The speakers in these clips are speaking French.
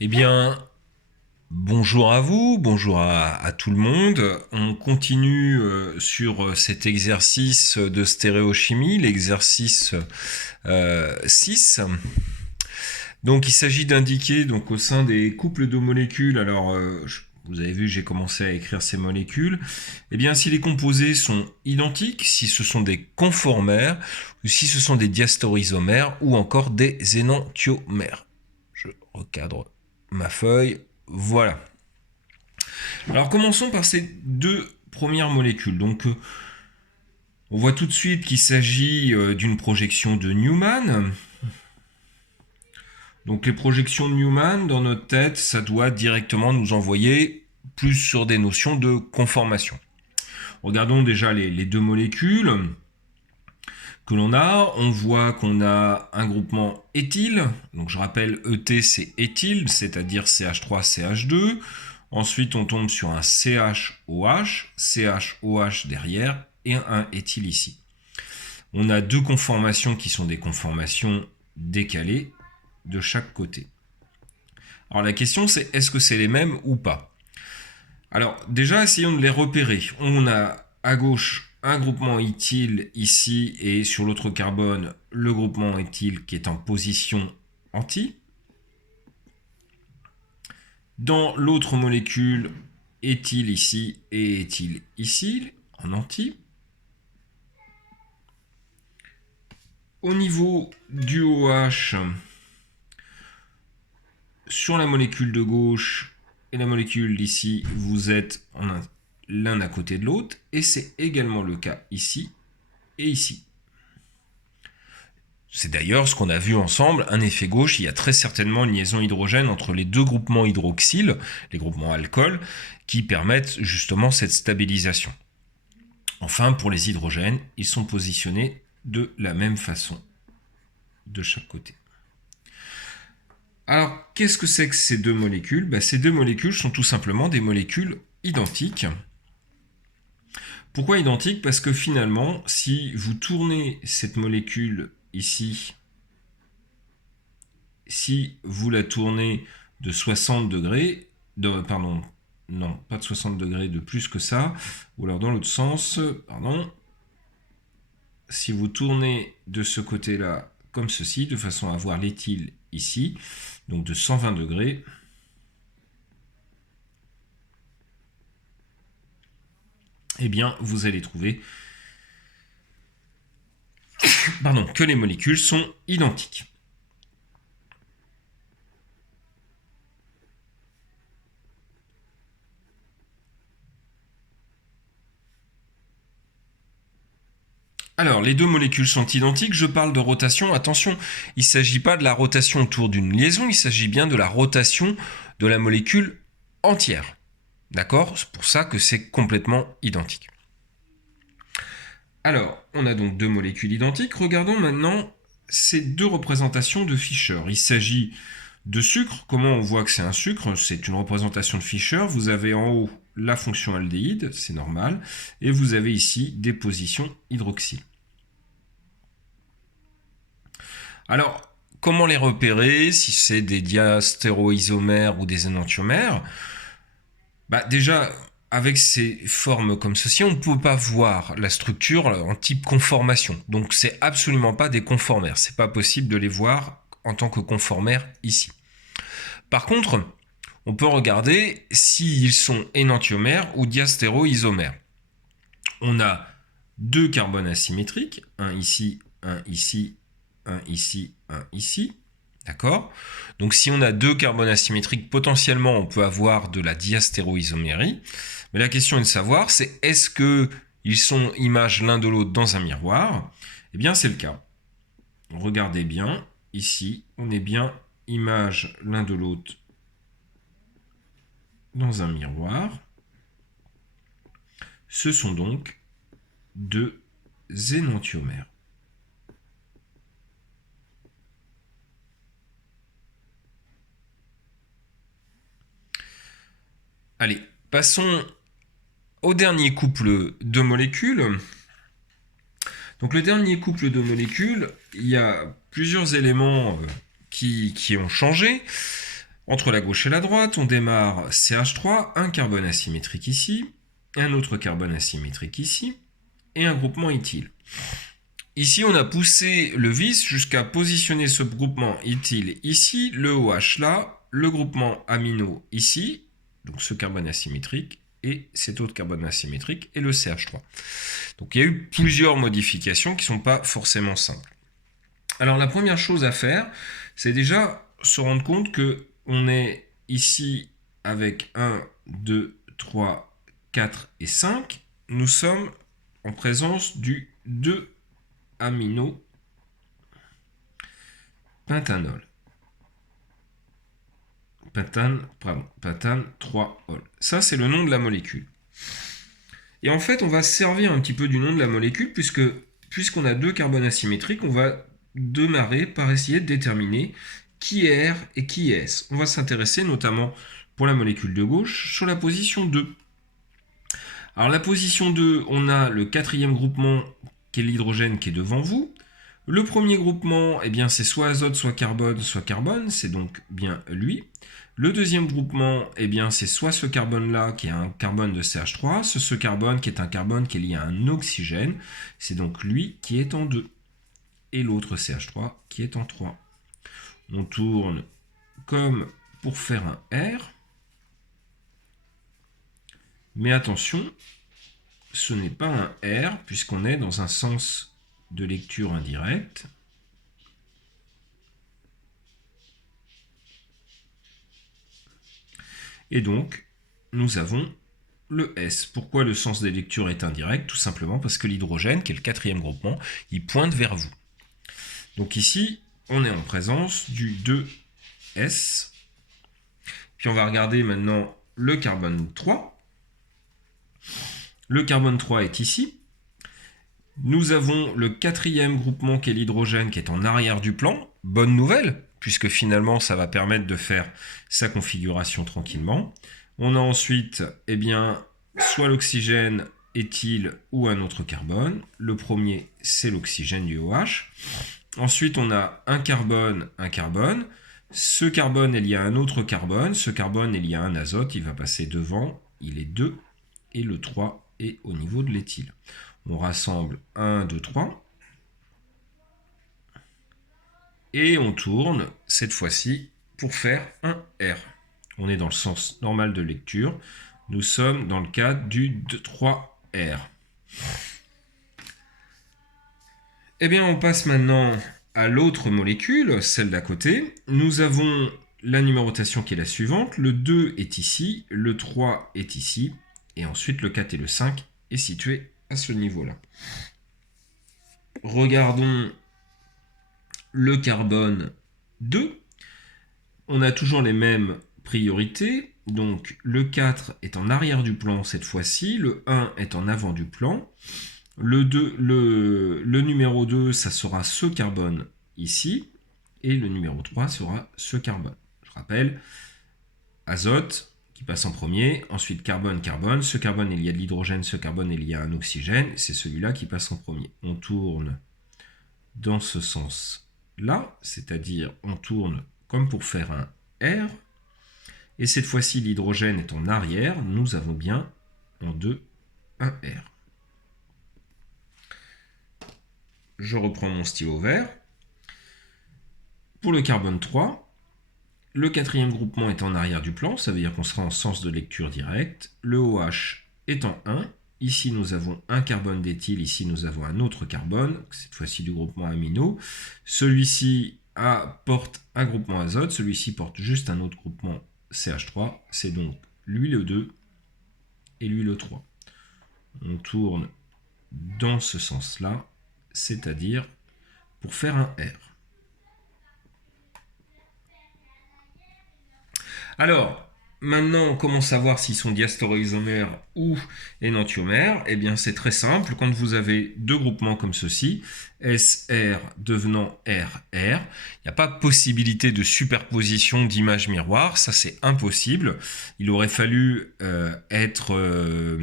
Eh bien, bonjour à vous, bonjour à tout le monde. On continue sur cet exercice de stéréochimie, l'exercice 6. Donc, il s'agit d'indiquer donc au sein des couples de molécules. Alors, vous avez vu, j'ai commencé à écrire ces molécules. Eh bien, si les composés sont identiques, si ce sont des conformères, ou si ce sont des diasteréoisomères, ou encore des énantiomères. Je recadre ma feuille. Voilà. Alors commençons par ces deux premières molécules. Donc on voit tout de suite qu'il s'agit d'une projection de Newman. Donc les projections de Newman dans notre tête, ça doit directement nous envoyer plus sur des notions de conformation. Regardons déjà les deux molécules que l'on a. On voit qu'on a un groupement éthyle. Donc je rappelle, ET c'est éthyle, c'est-à-dire CH3CH2. Ensuite, on tombe sur un CHOH, CHOH derrière et un éthyle ici. On a deux conformations qui sont des conformations décalées de chaque côté. Alors la question c'est est-ce que c'est les mêmes ou pas? Alors déjà essayons de les repérer. On a à gauche un groupement éthyle ici et sur l'autre carbone le groupement éthyle qui est en position anti. Dans l'autre molécule, éthyle ici et éthyle ici, en anti. Au niveau du OH, sur la molécule de gauche et la molécule d'ici, vous êtes l'un à côté de l'autre, et c'est également le cas ici et ici. C'est d'ailleurs ce qu'on a vu ensemble, un effet gauche, il y a très certainement une liaison hydrogène entre les deux groupements hydroxyle, les groupements alcool, qui permettent justement cette stabilisation. Enfin, pour les hydrogènes, ils sont positionnés de la même façon de chaque côté. Alors, qu'est-ce que c'est que ces deux molécules? Ces deux molécules sont tout simplement des molécules identiques. Pourquoi identiques? Parce que finalement, si vous tournez cette molécule ici, si vous la tournez de 60 degrés, pardon, non, pas de 60 degrés, de plus que ça, ou alors dans l'autre sens, pardon, si vous tournez de ce côté-là comme ceci, de façon à avoir l'éthyle ici, donc de 120 degrés, eh bien, vous allez trouver que les molécules sont identiques. Alors, les deux molécules sont identiques, je parle de rotation. Attention, il ne s'agit pas de la rotation autour d'une liaison, il s'agit bien de la rotation de la molécule entière. D'accord? C'est pour ça que c'est complètement identique. Alors, on a donc deux molécules identiques. Regardons maintenant ces deux représentations de Fischer. Il s'agit de sucre. Comment on voit que c'est un sucre? C'est une représentation de Fischer. Vous avez en haut la fonction aldéhyde, c'est normal, et vous avez ici des positions hydroxyle. Alors, comment les repérer, si c'est des diastéréoisomères ou des énantiomères? Déjà, avec ces formes comme ceci, on ne peut pas voir la structure en type conformation. Donc, c'est absolument pas des conformères. C'est pas possible de les voir en tant que conformères ici. Par contre, on peut regarder s'ils sont énantiomères ou diastéréoisomères. On a deux carbones asymétriques, un ici, un ici, un ici, un ici. D'accord? Donc si on a deux carbones asymétriques, potentiellement on peut avoir de la diastéréoisomérie. Mais la question est de savoir, c'est est-ce qu'ils sont images l'un de l'autre dans un miroir? Eh bien c'est le cas. Regardez bien, ici, on est bien image l'un de l'autre dans un miroir. Ce sont donc deux énantiomères. Allez, passons au dernier couple de molécules. Donc le dernier couple de molécules, il y a plusieurs éléments qui ont changé. Entre la gauche et la droite, on démarre CH3, un carbone asymétrique ici, un autre carbone asymétrique ici, et un groupement éthyle. Ici, on a poussé le vis jusqu'à positionner ce groupement éthyle ici, le OH là, le groupement amino ici, donc ce carbone asymétrique, et cet autre carbone asymétrique, et le CH3. Donc il y a eu plusieurs modifications qui ne sont pas forcément simples. Alors la première chose à faire, c'est déjà se rendre compte qu'on est ici avec 1, 2, 3, 4 et 5. Nous sommes en présence du 2-amino-pentanol. Pentane 3-ol. Ça, c'est le nom de la molécule. Et en fait, on va se servir un petit peu du nom de la molécule puisqu'on a deux carbones asymétriques, on va démarrer par essayer de déterminer qui est R et qui est S. On va s'intéresser notamment pour la molécule de gauche sur la position 2. Alors la position 2, on a le quatrième groupement qui est l'hydrogène qui est devant vous. Le premier groupement, eh bien, c'est soit azote, soit carbone, c'est donc bien lui. Le deuxième groupement, eh bien, c'est soit ce carbone-là qui est un carbone de CH3, ce carbone qui est un carbone qui est lié à un oxygène, c'est donc lui qui est en 2. Et l'autre CH3 qui est en 3. On tourne comme pour faire un R. Mais attention, ce n'est pas un R puisqu'on est dans un sens de lecture indirecte. Et donc, nous avons le S. Pourquoi le sens des lectures est indirect? Tout simplement parce que l'hydrogène, qui est le quatrième groupement, il pointe vers vous. Donc ici, on est en présence du 2S. Puis on va regarder maintenant le carbone 3. Le carbone 3 est ici. Nous avons le quatrième groupement qui est l'hydrogène qui est en arrière du plan. Bonne nouvelle, puisque finalement ça va permettre de faire sa configuration tranquillement. On a ensuite, eh bien, soit l'oxygène éthyle ou un autre carbone. Le premier, c'est l'oxygène du OH. Ensuite, on a un carbone, un carbone. Ce carbone est lié à un autre carbone. Ce carbone est lié à un azote. Il va passer devant. Il est 2. Et le 3 est au niveau de l'éthyle. On rassemble 1, 2, 3. Et on tourne, cette fois-ci, pour faire un R. On est dans le sens normal de lecture. Nous sommes dans le cadre du 3R. Eh bien, on passe maintenant à l'autre molécule, celle d'à côté. Nous avons la numérotation qui est la suivante. Le 2 est ici, le 3 est ici, et ensuite le 4 et le 5 est situé à ce niveau-là. Regardons le carbone 2. On a toujours les mêmes priorités. Donc le 4 est en arrière du plan cette fois-ci, le 1 est en avant du plan. Le numéro 2, ça sera ce carbone ici, et le numéro 3 sera ce carbone. Je rappelle, azote qui passe en premier, ensuite carbone, carbone, ce carbone est lié à de l'hydrogène, ce carbone est lié à un oxygène, c'est celui-là qui passe en premier. On tourne dans ce sens-là, c'est-à-dire on tourne comme pour faire un R, et cette fois-ci l'hydrogène est en arrière, nous avons bien en 2 un R. Je reprends mon stylo vert. Pour le carbone 3, le quatrième groupement est en arrière du plan, ça veut dire qu'on sera en sens de lecture directe. Le OH est en 1. Ici, nous avons un carbone d'éthyle, ici, nous avons un autre carbone, cette fois-ci du groupement amino. Celui-ci porte un groupement azote, celui-ci porte juste un autre groupement CH3. C'est donc lui le 2 et lui le 3. On tourne dans ce sens-là, c'est-à-dire pour faire un R. Alors, maintenant, comment savoir s'ils sont diastéréoisomères ou énantiomères? Eh bien, c'est très simple. Quand vous avez deux groupements comme ceci, SR devenant RR, il n'y a pas possibilité de superposition d'images miroirs. Ça, c'est impossible. Il aurait fallu être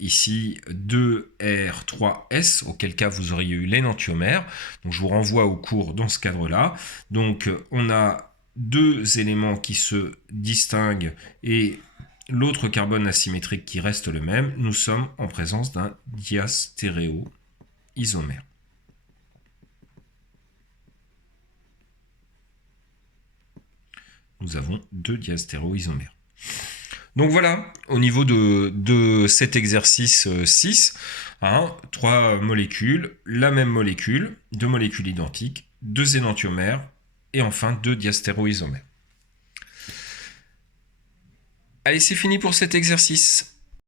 ici 2R3S, auquel cas vous auriez eu l'énantiomère. Donc, je vous renvoie au cours dans ce cadre-là. Donc, on a deux éléments qui se distinguent et l'autre carbone asymétrique qui reste le même, nous sommes en présence d'un diastéréoisomère. Nous avons deux diastéréoisomères. Donc voilà, au niveau de cet exercice 6, trois molécules, la même molécule, deux molécules identiques, deux énantiomères et enfin deux diastéréoisomères. Allez, c'est fini pour cet exercice.